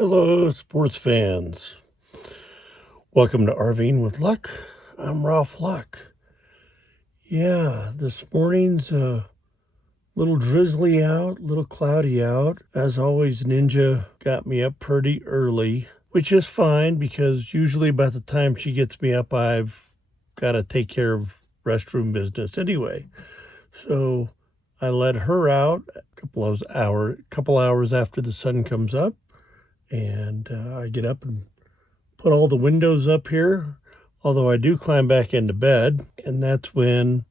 Hello, sports fans. Welcome to RV'ing with Luck. I'm Ralph Luck. Yeah, this morning's a little drizzly out, a little cloudy out. As always, Ninja got me up pretty early, which is fine because usually by the time she gets me up, I've got to take care of restroom business anyway. So I let her out a couple hours after the sun comes up. And I get up and put all the windows up here, although I do climb back into bed. And that's when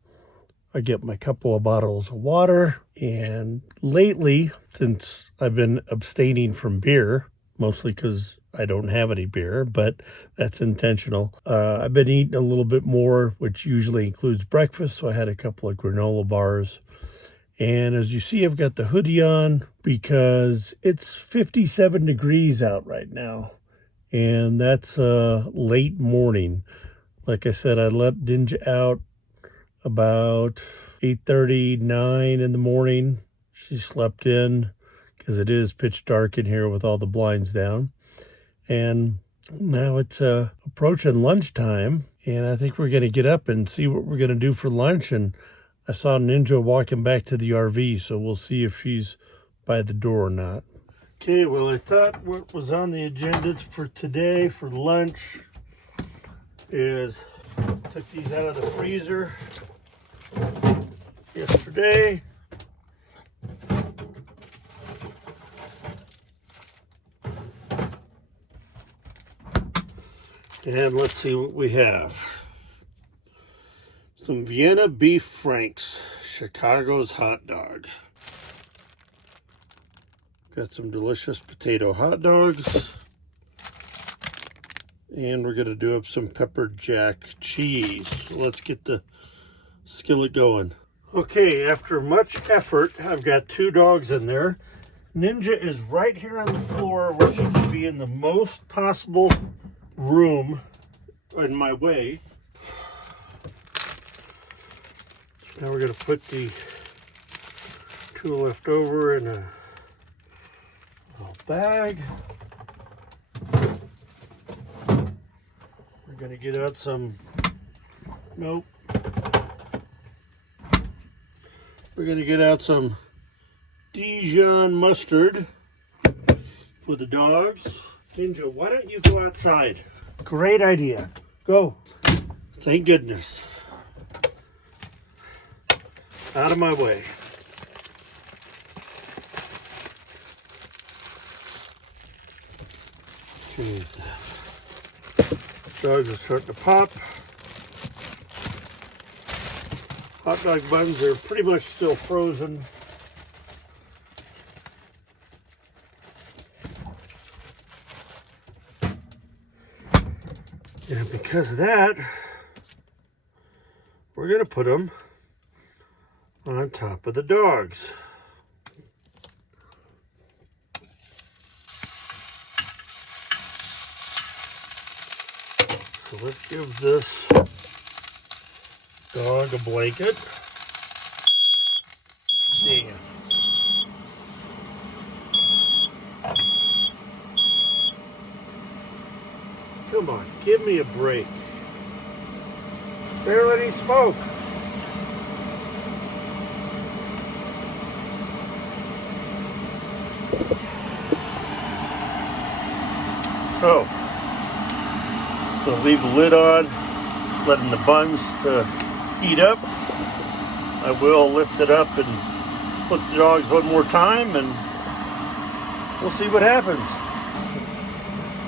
I get my couple of bottles of water. And lately, since I've been abstaining from beer, mostly because I don't have any beer, but that's intentional, I've been eating a little bit more, which usually includes breakfast. So I had a couple of granola bars. And as you see, I've got the hoodie on because it's 57 degrees out right now. And that's late morning. Like I said, I let Ninja out about 8:39 in the morning. She slept in because it is pitch dark in here with all the blinds down. And now it's approaching lunchtime. And I think we're going to get up and see what we're going to do for lunch. And I saw Ninja walking back to the RV, so we'll see if she's by the door or not. Okay, well, I thought what was on the agenda for today for lunch is took these out of the freezer yesterday. And let's see what we have. Some Vienna beef franks, Chicago's hot dog. Got some delicious potato hot dogs. And we're gonna do up some pepper jack cheese. So let's get the skillet going. Okay, after much effort, I've got 2 dogs in there. Ninja is right here on the floor where she can be in the most possible room in my way. Now we're going to put the 2 left over in a little bag. We're going to get out some, nope. We're going to get out some Dijon mustard for the dogs. Ninja, why don't you go outside? Great idea. Go. Thank goodness. Out of my way. Jeez. Dogs are starting to pop. Hot dog buns are pretty much still frozen. And because of that, we're going to put them on top of the dogs. So let's give this dog a blanket. Damn. Come on, give me a break. Barely any smoke. So, leave the lid on, letting the buns to heat up. I will lift it up and put the dogs one more time and we'll see what happens.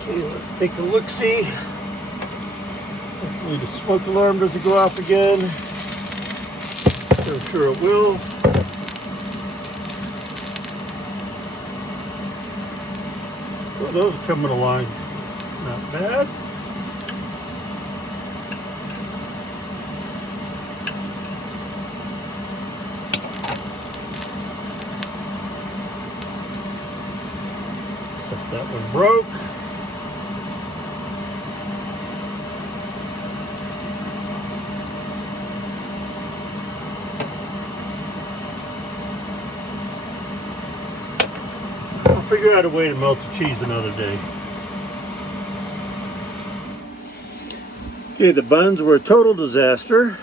Okay, let's take a look-see. Hopefully the smoke alarm doesn't go off again. I'm sure it will. Well, those are coming along not bad. Except that one broke. figure out a way to melt the cheese another day. Okay, the buns were a total disaster.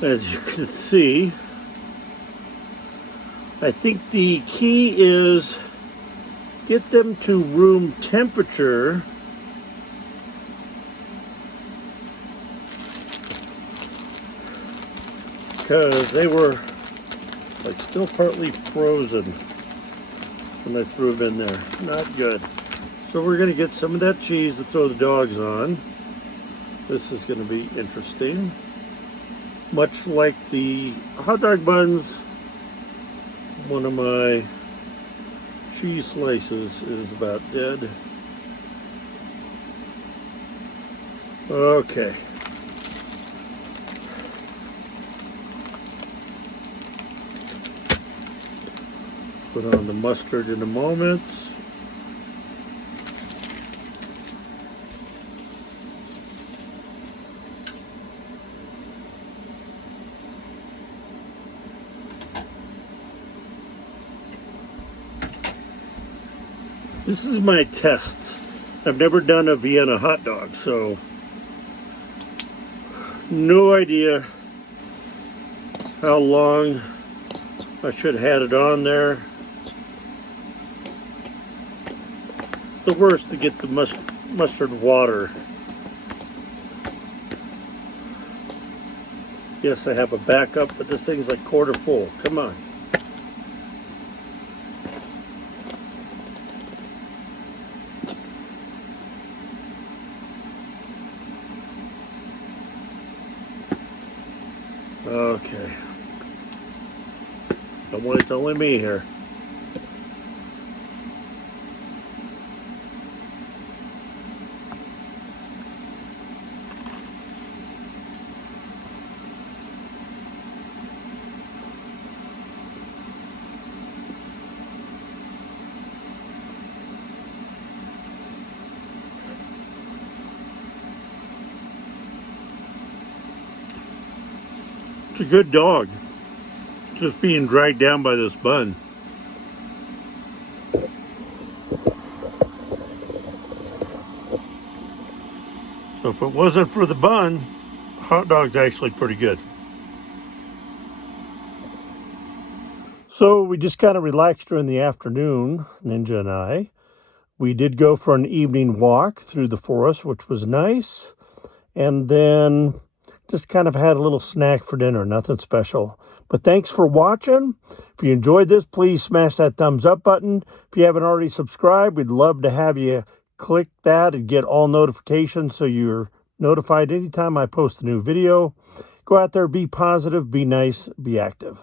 As you can see, I think the key is get them to room temperature because they were like still partly frozen when I threw them in there. Not good. So we're going to get some of that cheese to throw the dogs on. This is going to be interesting. Much like the hot dog buns, one of my cheese slices is about dead. Okay. Put on the mustard in a moment. This is my test. I've never done a Vienna hot dog, so no idea how long I should have had it on there. It's the worst to get the mustard water. Yes, I have a backup, but this thing's like quarter full. Come on. Okay. It's only me here. It's a good dog. Just being dragged down by this bun. So if it wasn't for the bun, hot dog's actually pretty good. So we just kind of relaxed during the afternoon, Ninja and I. We did go for an evening walk through the forest, which was nice. And then just kind of had a little snack for dinner, nothing special. But thanks for watching. If you enjoyed this, please smash that thumbs up button. If you haven't already subscribed, we'd love to have you click that and get all notifications so you're notified anytime I post a new video. Go out there, be positive, be nice, be active.